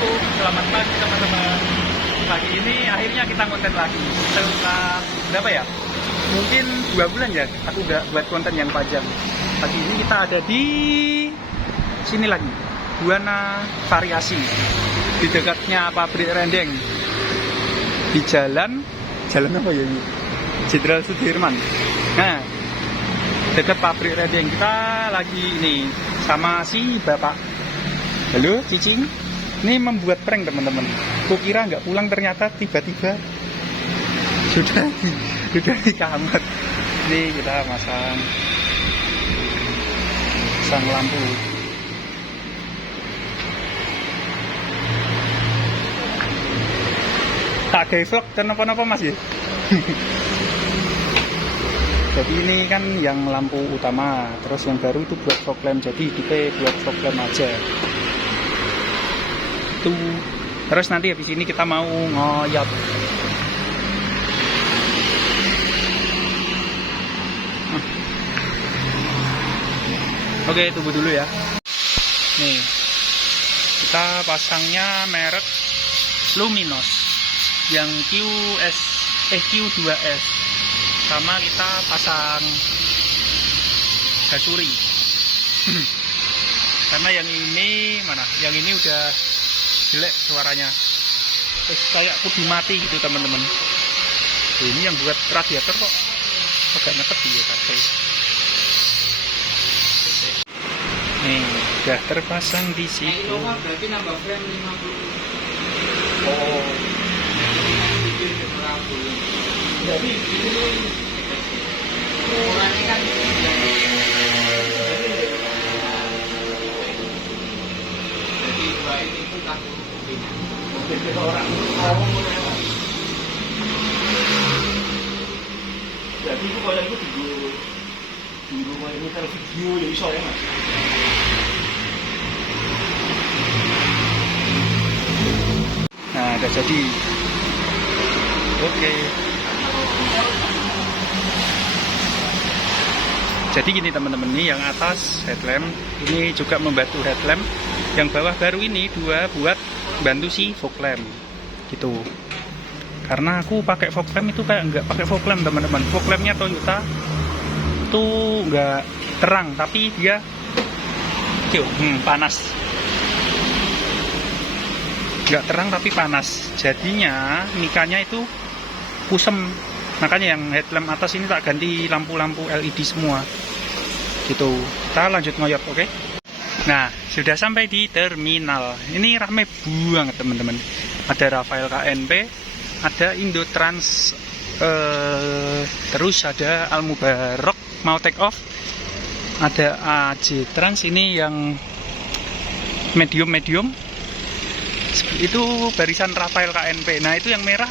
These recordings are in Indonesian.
Assalamualaikum, selamat pagi teman-teman. Pagi ini akhirnya kita konten lagi. Setelah berapa ya? Mungkin 2 bulan ya, aku udah buat konten yang panjang. Pagi ini kita ada di sini lagi, Buana Variasi, di dekatnya pabrik rendeng. Di jalan apa ya ini? Jenderal Sudirman. Nah, dekat pabrik rendeng. Kita lagi ini sama si bapak. Halo, cicing. Ini membuat prank teman-teman. Kukira nggak pulang, ternyata tiba-tiba sudah di kamar. Ini kita pasang lampu. Tak kayak vlog kenapa-napa mas ya. Jadi ini kan yang lampu utama, terus yang baru itu buat fog lamp. Jadi kita buat fog lamp aja. Tuh. Terus nanti habis ini kita mau ngoyot. Oke, tunggu dulu ya. Nih, kita pasangnya merek Luminos yang Q2S. Sama kita pasang Gasuri. Karena yang ini mana? Yang ini udah jelek suaranya, terus kayak kudu mati gitu teman-teman. Ini yang buat radiator kok agak nyetep ya kafe. Nih udah terpasang di situ. Berarti nambah frame 50. Oh, Jadi itu ukurannya kan jadi baik itu takut kita orang jadi itu kalau itu di rumah ini kan video ya bisa ya mas. nah udah jadi. Oke. Jadi gini teman-teman, ini yang atas headlamp, ini juga membantu headlamp. Yang bawah baru ini dua buat bantu si fog lamp gitu. Karena aku pakai fog lamp itu kayak nggak pakai fog lamp teman-teman. Fog lampnya Toyota itu nggak terang, tapi dia panas. Nggak terang tapi panas. Jadinya mikanya itu kusem. Makanya yang headlamp atas ini tak ganti lampu-lampu LED semua gitu. Kita lanjut ngoyot, oke? Nah, sudah sampai di terminal. Ini rame banget teman-teman. Ada Rafael KNP, ada Indotrans, terus ada Al Mubarok mau take off, ada AJ Trans ini yang medium. Itu barisan Rafael KNP. Nah, itu yang merah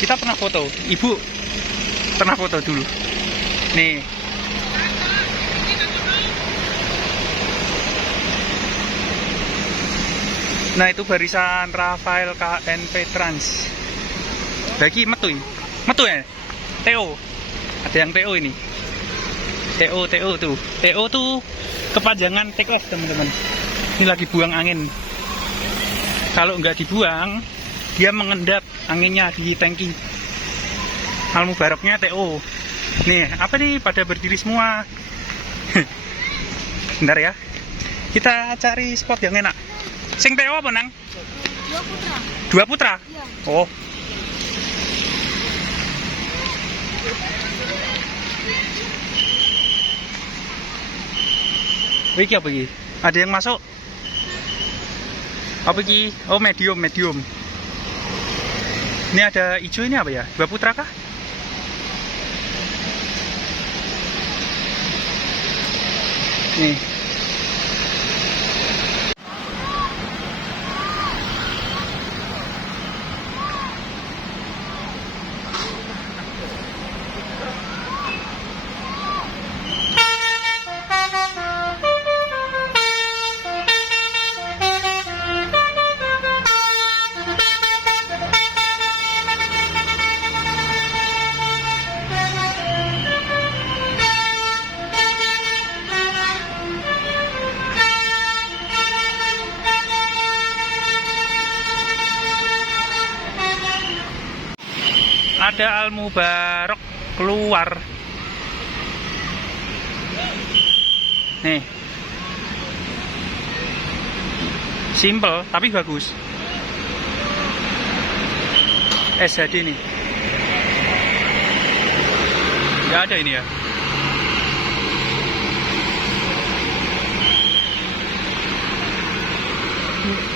kita pernah foto. Ibu pernah foto dulu. Nih. Nah, itu barisan Rafael KNP Trans. Lagi metu ya? TO. Ada yang TO ini. TO tuh. TO tuh kepanjangan take off, teman-teman. Ini lagi buang angin. Kalau nggak dibuang, dia mengendap anginnya di tangki. Al Mubaroknya TO. Nih, apa nih pada berdiri semua? Bentar ya. Kita cari spot yang enak. Sing TO apa, Nang? 2 putra. Iya. Oh. Iki apa iki? Ada yang masuk? Apa iki? Oh, medium. Ini ada hijau, ini apa ya? 2 putra kah? Nih. ada Al Mubarak keluar. Nih. Simple tapi bagus. SHD nih. Nggak ada ini ya.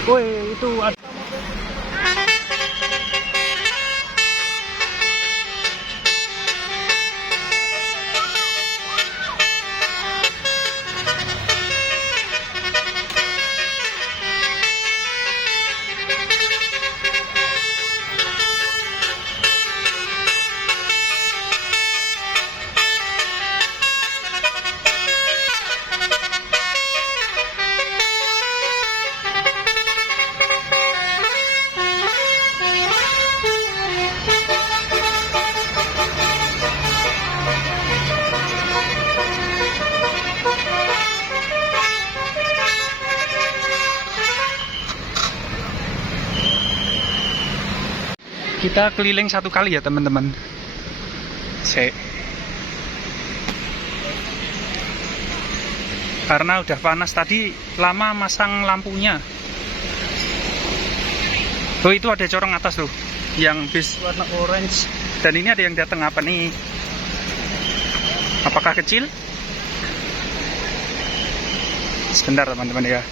Woi, itu ada. Kita keliling satu kali ya teman-teman. Karena udah panas tadi, lama masang lampunya. Oh, itu ada corong atas tuh, yang bis warna orange. Dan ini ada yang datang apa nih? Apakah kecil? Sebentar teman-teman ya.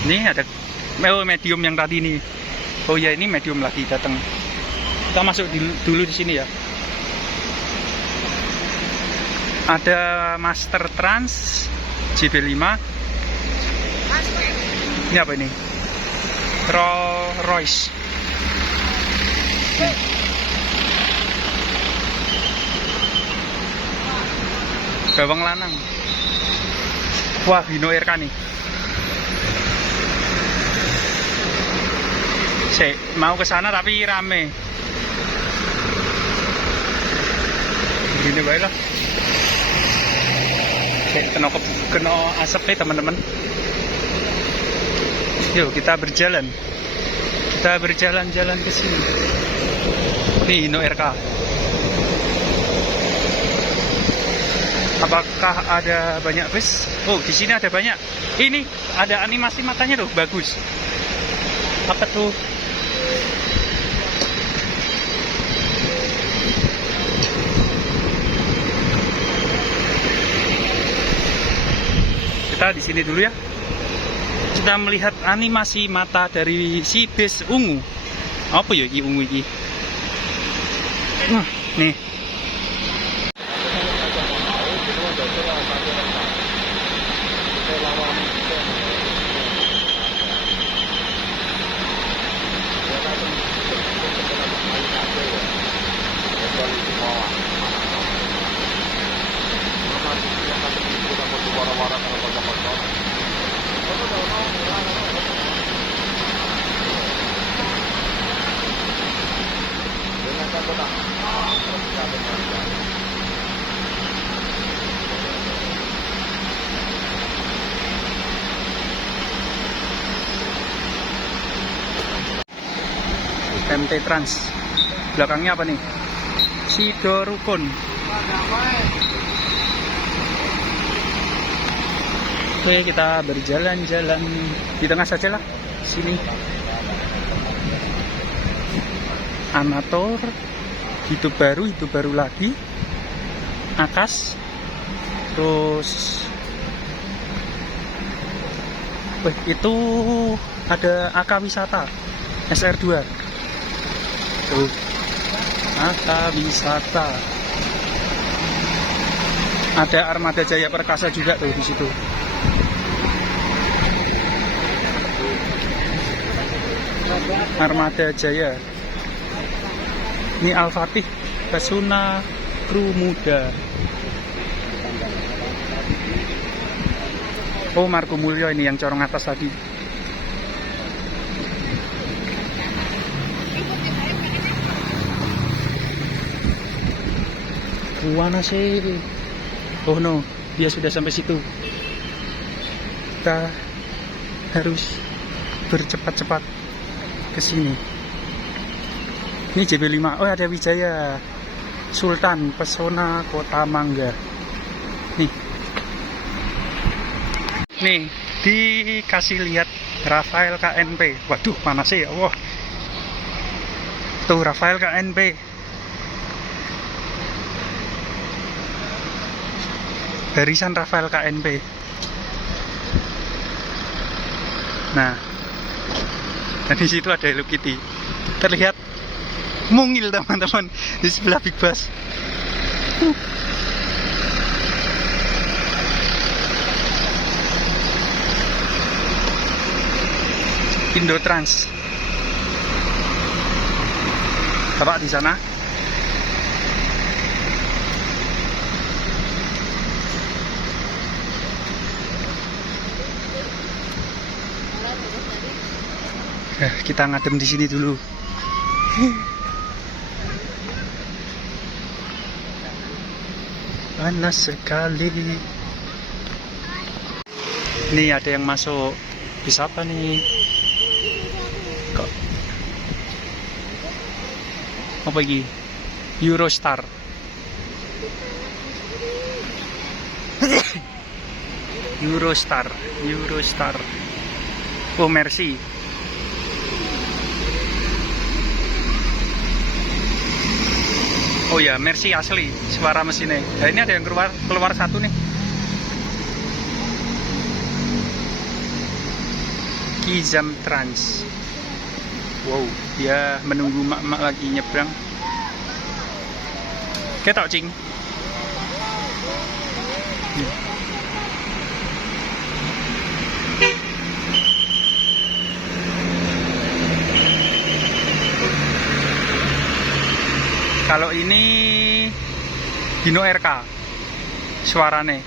Ini ada medium yang tadi nih. Oh ya, ini medium lagi datang. Kita masuk dulu di sini ya. Ada Master Trans JB5. Ini apa ini? Rolls Royce. Bawang lanang. Wah, Hino RK nih. Mau ke sana tapi rame. Gini baik lah. Kena asap nih teman-teman. Yuk kita berjalan. Kita berjalan-jalan ke sini. Nih Hino RK. Apakah ada banyak bus? Oh, di sini ada banyak. Ini ada animasi matanya tuh, bagus. Apa tuh? Kita di sini dulu ya. Kita melihat animasi mata dari si bus ungu. Apa ya ini ungu ini? Nih. MT Trans. Belakangnya apa nih? Sidorukun. Oke, kita berjalan-jalan di tengah saja lah. Sini. Amator, hidup baru lagi. Akas. Terus itu ada AK Wisata SR2. Tuh, AK Wisata. Ada Armada Jaya Perkasa juga tuh di situ. Armada Jaya. Ini Al-Fatih, Pesona Kru Muda. Oh, Marco Mulyo ini yang corong atas tadi. Mana sih? Oh no, dia sudah sampai situ. Kita harus bercepat-cepat. ke sini. Ini JB5. Oh, ada Wijaya Sultan Pesona Kota Mangga. Nih, dikasih lihat Rafael KNP. Waduh, panas ya. Wah. Tuh Rafael KNP. Barisan Rafael KNP. Nah, dan di situ ada Hello Kitty. Terlihat mungil teman-teman di sebelah Big Bass. Indotrans. Bapak di sana. Kita ngadem di sini dulu. Panas sekali. Ini ada yang masuk. Bisa apa nih? Kok? Apa lagi? Eurostar. Eurostar. Oh, Mercy. Oh ya, Mercy asli suara mesinnya. Nah, ini ada yang keluar satu nih. Kizam Trans. Wow, dia menunggu mak-mak lagi nyebrang. Ketok cing. Kalau ini Hino RK suarane.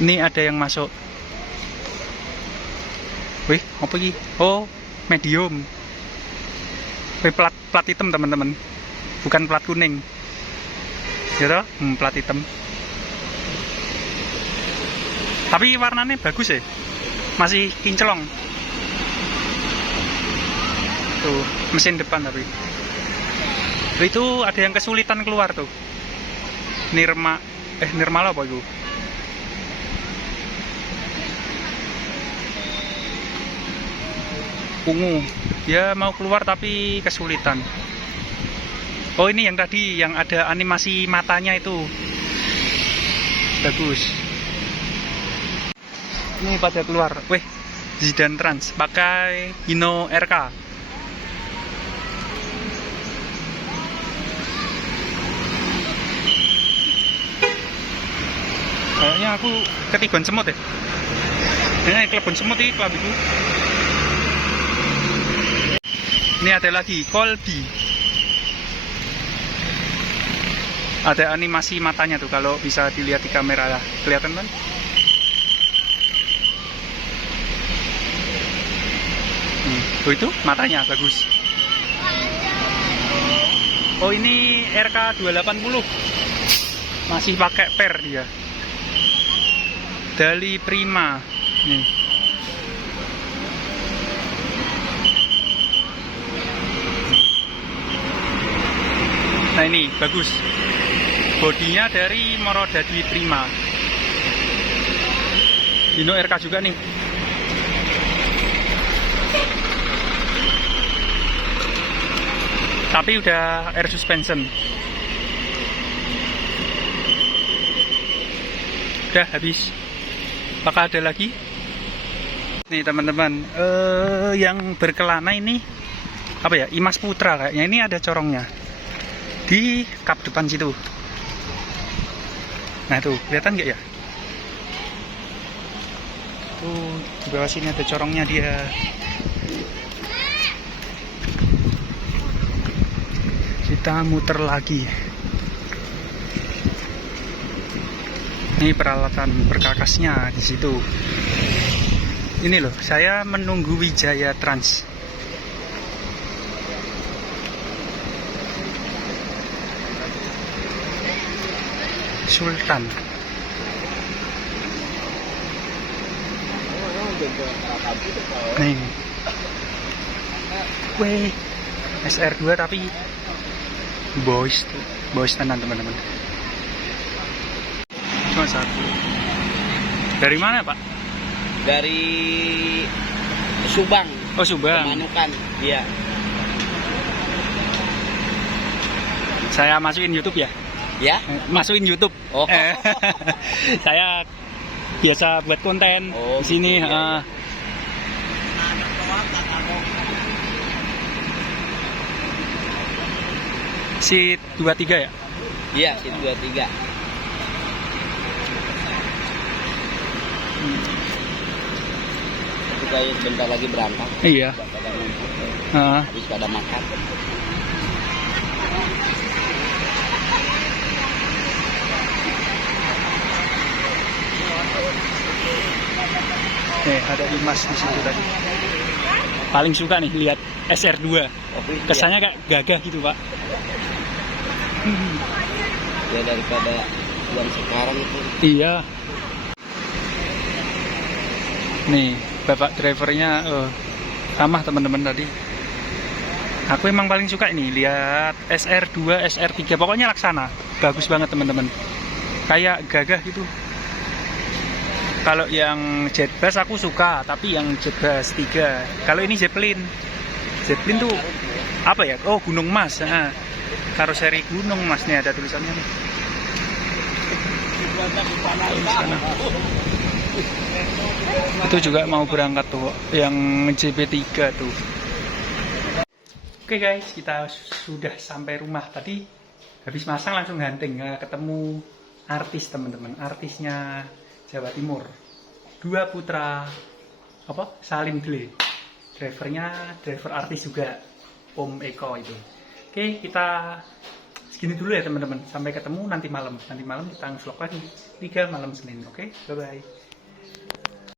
Ini ada yang masuk. Wih, apa lagi? Oh, medium. Wih, plat hitam teman-teman. Bukan plat kuning. Ya toh? Plat hitam. Tapi warnanya bagus ya. Masih kinclong. Tuh, mesin depan tapi. Itu ada yang kesulitan keluar tuh. Nirmala apa itu? Ungu. Dia mau keluar tapi kesulitan. Oh, ini yang tadi yang ada animasi matanya itu. Bagus. Ini pada keluar. Wih, Zidan Trans pakai Hino RK. Kayaknya aku ketiban semut ya. Ini kelebon semut ini kelabiku. Ini ada lagi Colby. Ada animasi matanya tuh kalau bisa dilihat di kamera lah. Kelihatan kan? Oh, itu matanya bagus. Oh, ini RK 280. Masih pakai per dia. Dali Prima. Nih. Nah, ini bagus. Bodinya dari Morodadi Prima. Hino RK juga nih. Tapi udah air suspension. Udah habis. Apakah ada lagi? Nih teman-teman, yang berkelana ini apa ya? Imas Putra kayaknya. Ini ada corongnya di kap depan situ. Nah tuh, kelihatan nggak ya? Tuh, di bawah sini ada corongnya dia. Kita muter lagi. Ini peralatan perkakasnya di situ. Ini loh, saya menunggu Wijaya Trans. Sultan. Nih. Weh, SR2 tapi boys tenan teman-teman. Cuma satu. Dari mana Pak? Dari Subang, Oh Subang. Manukan. Iya. Saya masukin YouTube ya. Ya? Masukin YouTube. Oh. Saya biasa buat konten Oh, di sini. gitu, iya, iya. Si 23 ya? Iya, situ 23. Itu kayak sebentar lagi berangkat. Iya. Pada ngumpul, Heeh. habis pada makan. Ada Imas di situ tadi. Paling suka nih lihat SR2. Kesannya kayak gagah gitu Pak. Ya daripada yang sekarang itu. Iya. Nih, bapak drivernya ramah teman-teman tadi. Aku emang paling suka ini lihat SR2, SR3. Pokoknya laksana. Bagus banget teman-teman. Kayak gagah gitu. Kalau yang jet bus aku suka, tapi yang jet bus 3. Kalau ini Zeppelin. Zeppelin tuh apa ya? Oh, Gunung Mas. Nah, karoseri Gunung Mas nih ada tulisannya nih. Di sana. Itu juga mau berangkat tuh yang JP3 tuh. Oke guys, kita sudah sampai rumah tadi. Habis masang langsung hunting, ketemu artis teman-teman, artisnya Jawa Timur. 2 putra Salim Dle. Driver artis juga Om Eko itu. Oke, kita segini dulu ya teman-teman. Sampai ketemu nanti malam. Nanti malam kita vlog lagi 3 malam Senin. Oke, bye bye.